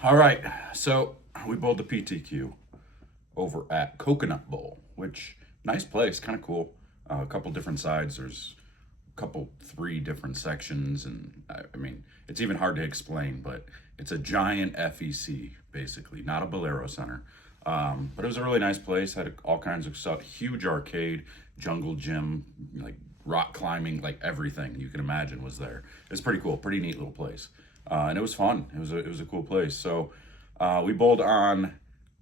All right, so we bowled the PTQ over at Coconut Bowl, which nice place, kind of cool. A couple different sides. There's a couple, three different sections, and I mean, it's even hard to explain, but it's a giant FEC basically, not a Bolero Center. But it was a really nice place. Had all kinds of stuff, huge arcade, jungle gym, like rock climbing, like everything you can imagine was there. It's pretty cool, pretty neat little place, and it was fun. It was a cool place. So we bowled on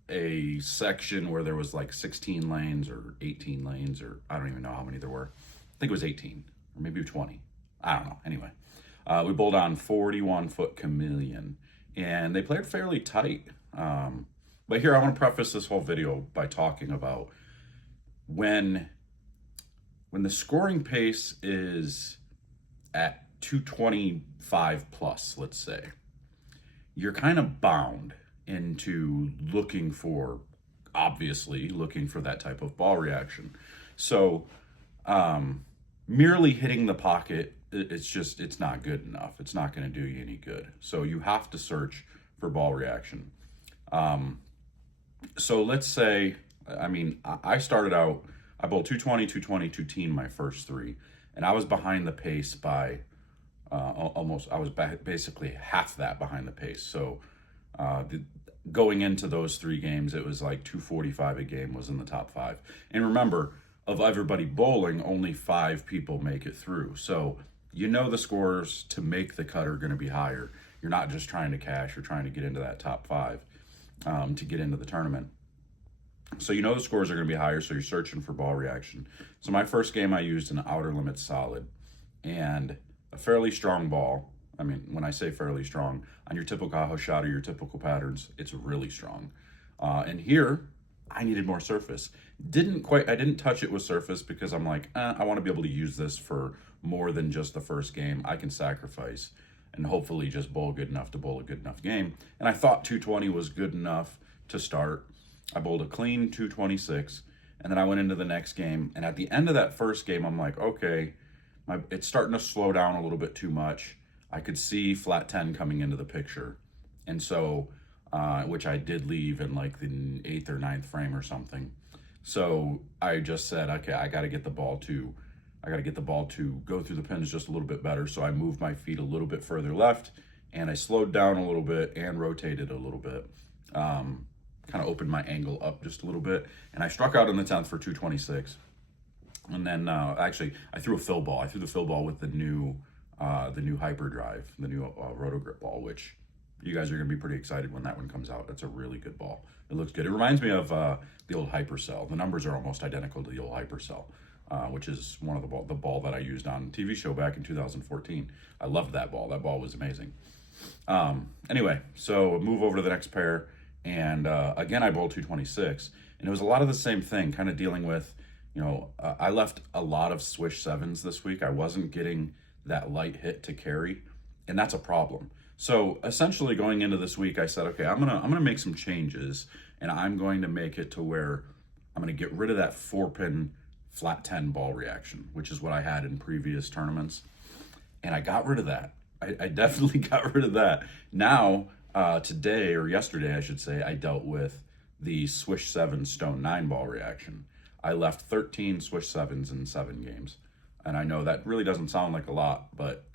a section where there was like 16 lanes or 18 lanes, or I don't even know how many there were. I think it was 18 or maybe 20. I don't know. Anyway, we bowled on 41-foot chameleon, and they played fairly tight. But here I want to preface this whole video by talking about when when the scoring pace is at 225 plus, let's say, you're kind of bound into obviously looking for that type of ball reaction. So merely hitting the pocket, it's not good enough. It's not going to do you any good. So you have to search for ball reaction. So let's say, I started out, I bowled 220, 220, 210 my first three, and I was behind the pace by almost, I was basically half that behind the pace. So going into those three games, it was like 245 a game was in the top five. And remember, of everybody bowling, only five people make it through. So you know the scores to make the cut are going to be higher. You're not just trying to cash, you're trying to get into that top five to get into the tournament. So you know the scores are going to be higher, so you're searching for ball reaction. So my first game, I used an outer limit solid and a fairly strong ball. I mean, when I say fairly strong, on your typical Kaho shot or your typical patterns, it's really strong. And here, I needed more surface. I didn't touch it with surface because I'm like, I want to be able to use this for more than just the first game. I can sacrifice and hopefully just bowl good enough to bowl a good enough game. And I thought 220 was good enough to start. I bowled a clean 226, and then I went into the next game. And at the end of that first game, I'm like, okay, it's starting to slow down a little bit too much. I could see flat 10 coming into the picture. And so, which I did leave in like the eighth or ninth frame or something. So I just said, okay, I got to get the ball to go through the pins just a little bit better. So I moved my feet a little bit further left, and I slowed down a little bit and rotated a little bit. Kind of opened my angle up just a little bit, and I struck out in the 10th for 226. And then actually, I threw a fill ball. I threw the fill ball with the new hyperdrive, the new roto grip ball, which you guys are going to be pretty excited when that one comes out. That's a really good ball. It looks good. It reminds me of the old Hypercell. The numbers are almost identical to the old Hypercell, which is one of the ball that I used on a TV show back in 2014. I loved that ball. That ball was amazing. Anyway, so move over to the next pair, and again I bowled 226, and it was a lot of the same thing, kind of dealing with, I left a lot of swish sevens this week. I wasn't getting that light hit to carry, and that's a problem. So essentially going into this week, I said, okay, I'm gonna make some changes, and I'm going to make it to where I'm gonna get rid of that 4-pin flat 10 ball reaction, which is what I had in previous tournaments. And I got rid of that. I definitely got rid of that. Now, today, or yesterday, I should say, I dealt with the swish 7 stone 9 ball reaction. I left 13 swish 7s in 7 games. And I know that really doesn't sound like a lot, but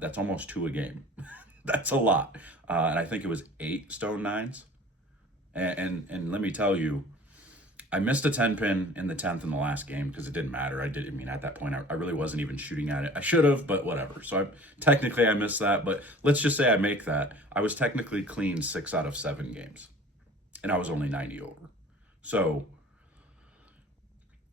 that's almost 2 a game. That's a lot. And I think it was 8 stone 9s. And let me tell you, I missed a 10 pin in the 10th in the last game because it didn't matter. At that point, I really wasn't even shooting at it. I should have, but whatever. So technically I missed that, but let's just say I make that. I was technically clean 6 out of 7 games, and I was only 90 over. So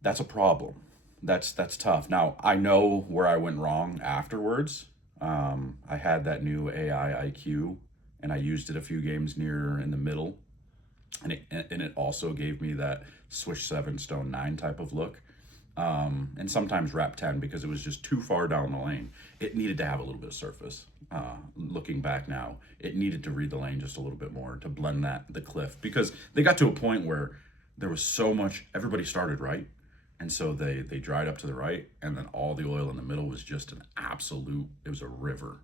that's a problem. That's tough. Now, I know where I went wrong afterwards. I had that new AI IQ, and I used it a few games near in the middle. And it also gave me that swish 7 stone 9 type of look, and sometimes wrap 10 because it was just too far down the lane. It needed to have a little bit of surface. Looking back now, it needed to read the lane just a little bit more to blend the cliff, because they got to a point where there was so much, everybody started right, and so they dried up to the right, and then all the oil in the middle was just it was a river.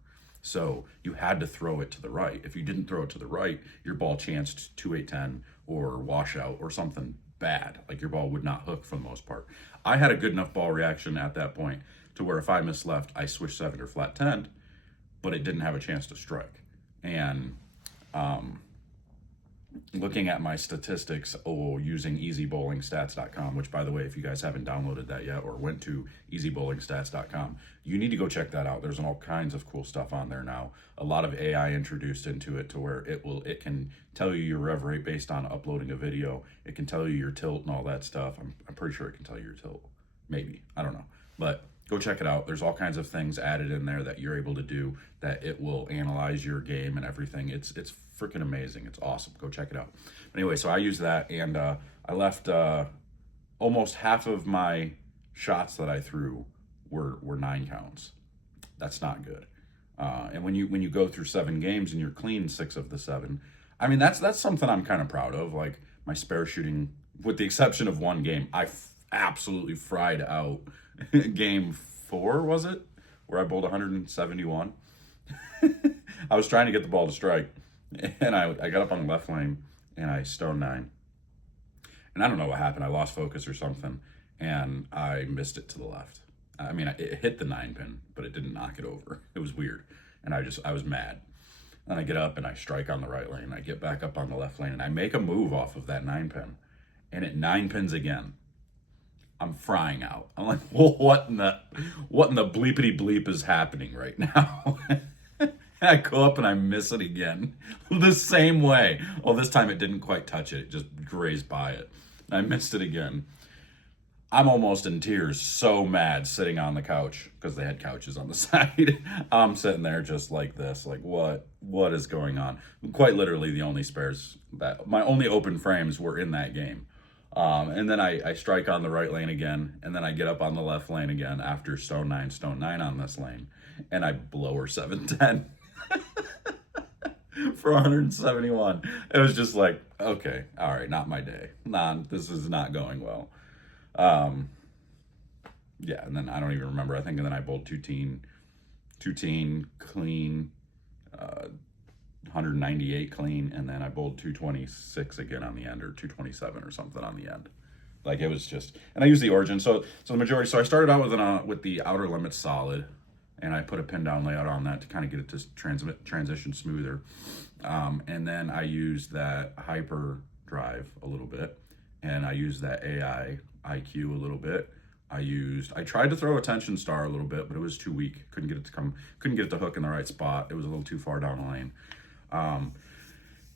So you had to throw it to the right. If you didn't throw it to the right, your ball chanced 2-8-10 or washout or something bad. Like your ball would not hook for the most part. I had a good enough ball reaction at that point to where if I missed left, I switched 7 or flat 10, but it didn't have a chance to strike. And looking at my statistics, using easybowlingstats.com, which by the way, if you guys haven't downloaded that yet or went to easybowlingstats.com, you need to go check that out. There's all kinds of cool stuff on there now. A lot of AI introduced into it to where it can tell you your rev rate based on uploading a video. It can tell you your tilt and all that stuff. I'm pretty sure it can tell you your tilt. Maybe, I don't know. But go check it out. There's all kinds of things added in there that you're able to do that it will analyze your game and everything. It's freaking amazing. It's awesome. Go check it out. But anyway, so I use that, and I left almost half of my shots that I threw were 9 counts. That's not good. And when you go through 7 games and you're clean 6 of the 7, I mean that's something I'm kind of proud of. Like my spare shooting, with the exception of one game, I absolutely fried out. Game 4, was it? Where I bowled 171. I was trying to get the ball to strike, and I got up on the left lane, and I stone 9. And I don't know what happened. I lost focus or something, and I missed it to the left. I mean, it hit the 9 pin, but it didn't knock it over. It was weird, and I was mad. Then I get up, and I strike on the right lane. I get back up on the left lane, and I make a move off of that 9 pin, and it 9 pins again. I'm frying out. I'm like, well, what in the bleepity bleep is happening right now? And I go up and I miss it again. The same way. Well, this time it didn't quite touch it. It just grazed by it. And I missed it again. I'm almost in tears, so mad, sitting on the couch, because they had couches on the side. I'm sitting there just like this, like what is going on? Quite literally the only spares, that my only open frames were in that game. And then I strike on the right lane again, and then I get up on the left lane again after stone 9 on this lane, and I blow her 7-10 for 171. It was just like, okay, all right, not my day. This is not going well. Yeah, and then I don't even remember. I think, and then I bowled 2-teen clean, 198 clean, and then I bowled 226 again on the end, or 227 or something on the end. Like it was just, and I used the origin. So the majority. So I started out with the outer limits solid, and I put a pin down layout on that to kind of get it to transition smoother. And then I used that hyper drive a little bit, and I used that AI IQ a little bit. I tried to throw a tension star a little bit, but it was too weak. Couldn't get it to hook in the right spot. It was a little too far down the lane.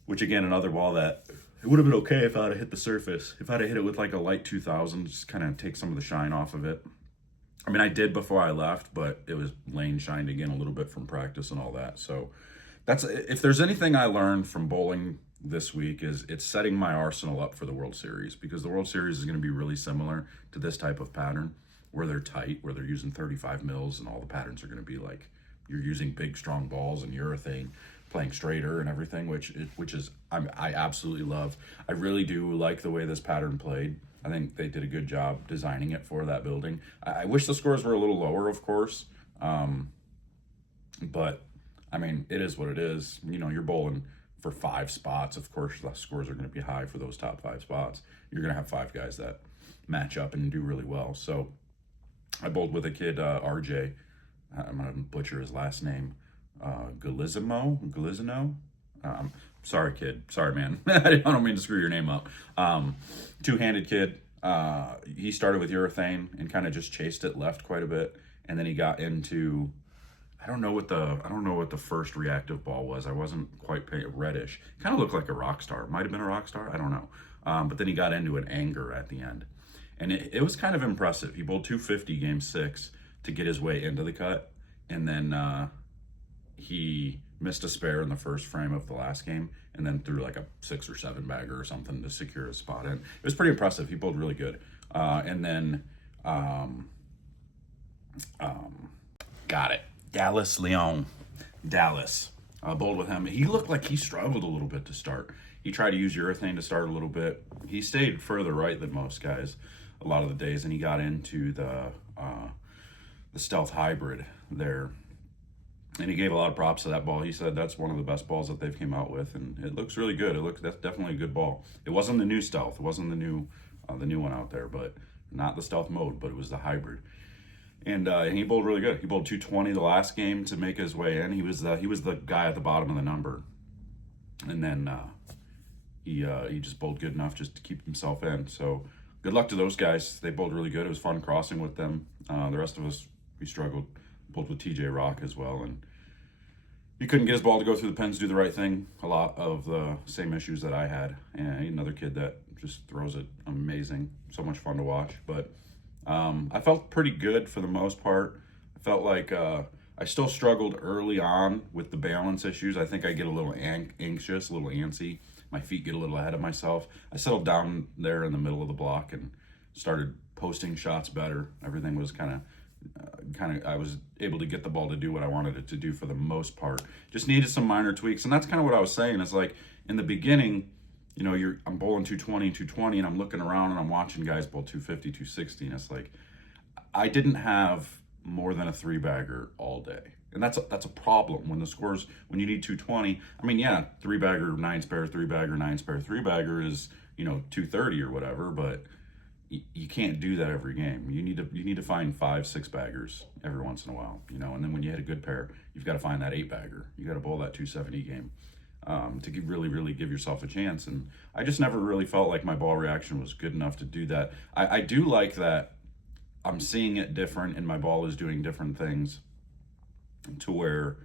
Which again, another ball that it would have been okay if I'd have hit the surface. If I'd have hit it with like a light 2000, just kind of take some of the shine off of it. I mean, I did before I left, but it was lane shined again a little bit from practice and all that. So that's, if there's anything I learned from bowling this week, is it's setting my arsenal up for the World Series, because the World Series is going to be really similar to this type of pattern, where they're tight, where they're using 35 mils, and all the patterns are going to be like you're using big strong balls and urethane, playing straighter and everything, which is I absolutely love. I really do like the way this pattern played. I think they did a good job designing it for that building. I wish the scores were a little lower, of course, but I mean, it is what it is. You know, you're bowling for 5 spots. Of course, the scores are going to be high for those top 5 spots. You're going to have 5 guys that match up and do really well. So I bowled with a kid, RJ. I'm going to butcher his last name. Glizino. Sorry, kid. Sorry, man. I don't mean to screw your name up. 2-handed kid. He started with urethane and kind of just chased it left quite a bit, and then he got into, I don't know what the first reactive ball was. I wasn't quite reddish. Kind of looked like a rock star. Might have been a rock star. I don't know. But then he got into an anger at the end, and it was kind of impressive. He bowled 250 game 6 to get his way into the cut, and then he missed a spare in the first frame of the last game, and then threw like a 6 or 7 bagger or something to secure a spot in. It was pretty impressive. He bowled really good. And then got it. Dallas. Bowled with him. He looked like he struggled a little bit to start. He tried to use urethane to start a little bit. He stayed further right than most guys a lot of the days, and he got into the stealth hybrid there. And he gave a lot of props to that ball. He said that's one of the best balls that they've came out with, and it looks really good. That's definitely a good ball. It wasn't the new stealth. It wasn't the new one out there, but not the stealth mode, but it was the hybrid. And he bowled really good. He bowled 220 the last game to make his way in. He was the guy at the bottom of the number, and then he just bowled good enough just to keep himself in. So good luck to those guys. They bowled really good. It was fun crossing with them. The rest of us, we struggled. Bowled with TJ Rock as well, and he couldn't get his ball to go through the pins, do the right thing. A lot of the same issues that I had. And another kid that just throws it amazing. So much fun to watch. But I felt pretty good for the most part. I felt like I still struggled early on with the balance issues. I think I get a little anxious, a little antsy. My feet get a little ahead of myself. I settled down there in the middle of the block and started posting shots better. Everything was kind of I was able to get the ball to do what I wanted it to do for the most part. Just needed some minor tweaks, and that's kind of what I was saying. It's like in the beginning, you know, I'm bowling 220, and I'm looking around and I'm watching guys bowl 250, 260, and it's like I didn't have more than a 3-bagger all day. And that's a problem when the scores, when you need 220. I mean, yeah, 3-bagger, 9-spare, 3-bagger, 9-spare, 3-bagger is, you know, 230 or whatever, but you can't do that every game. You need to find 5-6 baggers every once in a while, you know. And then when you hit a good pair, you've got to find that 8-bagger. You got to bowl that 270 game to really give yourself a chance. And I just never really felt like my ball reaction was good enough to do that. I do like that I'm seeing it different, and my ball is doing different things to where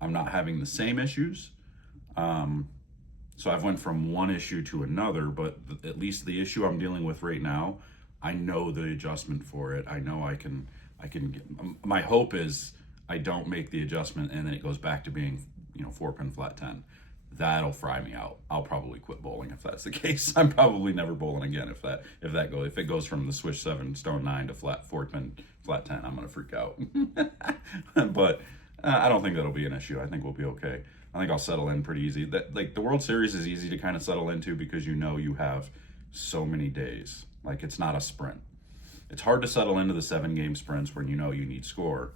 I'm not having the same issues. So I've went from one issue to another, but at least the issue I'm dealing with right now, I know the adjustment for it. I know I can my hope is I don't make the adjustment and then it goes back to being, you know, 4-pin flat 10. That'll fry me out. I'll probably quit bowling if that's the case. I'm probably never bowling again if it goes from the swish 7 stone 9 to flat 4-pin flat 10. I'm gonna freak out. But I don't think that'll be an issue. I think we'll be okay. I think I'll settle in pretty easy. That, like, the World Series is easy to kind of settle into because you know you have so many days. Like, it's not a sprint. It's hard to settle into the 7-game sprints when you know you need score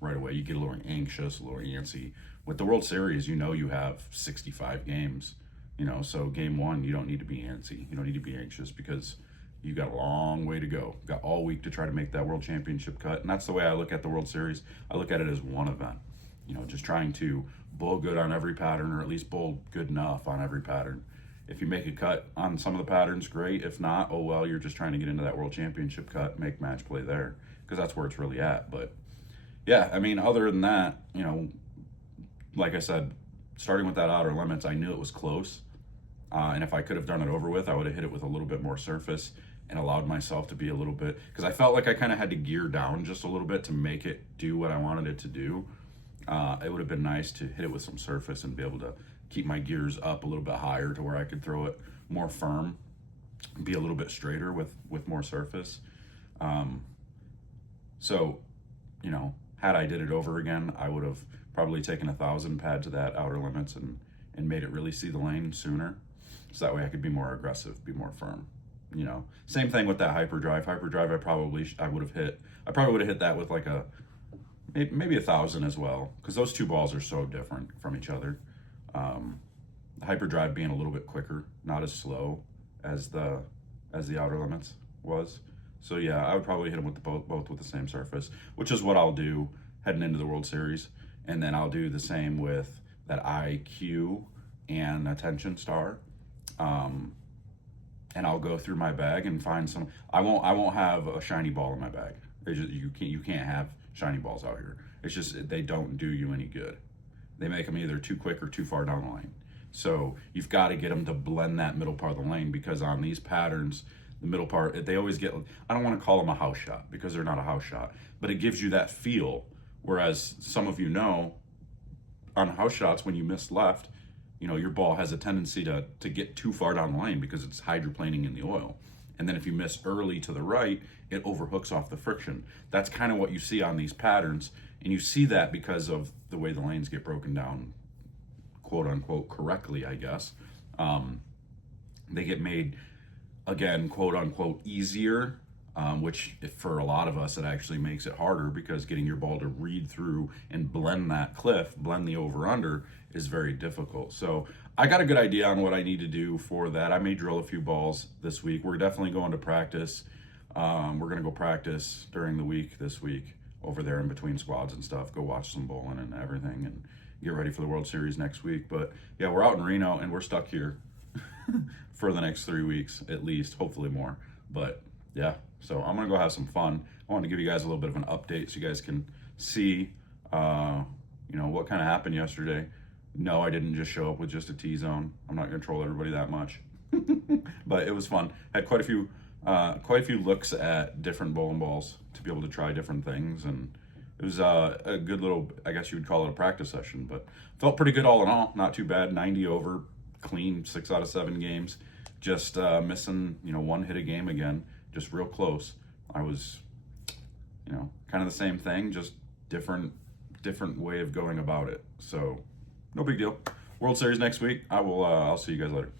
right away. You get a little anxious, a little antsy. With the World Series, you know you have 65 games. You know, so game 1, you don't need to be antsy. You don't need to be anxious because you got a long way to go. Got all week to try to make that World Championship cut. And that's the way I look at the World Series. I look at it as one event. You know, just trying to bowl good on every pattern, or at least bowl good enough on every pattern. If you make a cut on some of the patterns, great. If not, oh well, you're just trying to get into that World Championship cut, make match play there, because that's where it's really at. But yeah, I mean, other than that, you know, like I said, starting with that outer limits, I knew it was close. And if I could have done it over with, I would have hit it with a little bit more surface and allowed myself to be a little bit, because I felt like I kind of had to gear down just a little bit to make it do what I wanted it to do. It would have been nice to hit it with some surface and be able to keep my gears up a little bit higher to where I could throw it more firm, be a little bit straighter with more surface. So, you know, had I did it over again, I would have probably taken 1,000 pad to that outer limits and made it really see the lane sooner. So that way I could be more aggressive, be more firm. You know, same thing with that hyperdrive. Hyperdrive, I probably would have hit that with like maybe 1,000 as well, because those two balls are so different from each other. The hyperdrive being a little bit quicker, not as slow as the outer limits was. So yeah, I would probably hit them with both with the same surface, which is what I'll do heading into the World Series. And then I'll do the same with that IQ and attention star. And I'll go through my bag and find some. I won't have a shiny ball in my bag. You can't have shiny balls out here. It's just they don't do you any good. They make them either too quick or too far down the lane. So you've got to get them to blend that middle part of the lane, because on these patterns, the middle part, they always get, I don't want to call them a house shot because they're not a house shot, but it gives you that feel. Whereas some of you know, on house shots, when you miss left, you know, your ball has a tendency to get too far down the lane because it's hydroplaning in the oil. And then if you miss early to the right, it overhooks off the friction. That's kind of what you see on these patterns. And you see that because of the way the lanes get broken down, quote unquote, correctly, I guess. They get made, again, quote unquote, easier which for a lot of us, it actually makes it harder because getting your ball to read through and blend that cliff, blend the over-under, is very difficult. So I got a good idea on what I need to do for that. I may drill a few balls this week. We're definitely going to practice. We're going to go practice during the week this week over there in between squads and stuff, go watch some bowling and everything and get ready for the World Series next week. But yeah, we're out in Reno and we're stuck here for the next 3 weeks at least, hopefully more. But yeah, so I'm gonna go have some fun. I wanted to give you guys a little bit of an update so you guys can see, what kind of happened yesterday. No, I didn't just show up with just a T-zone. I'm not gonna troll everybody that much, but it was fun. Had quite a few looks at different bowling balls to be able to try different things, and it was a good little, I guess you would call it a practice session, but felt pretty good all in all. Not too bad. 90 over, clean, 6 out of 7 games. Just missing, one hit a game again. Just real close. I was, kind of the same thing, just different way of going about it. So no big deal. World Series next week. I'll see you guys later.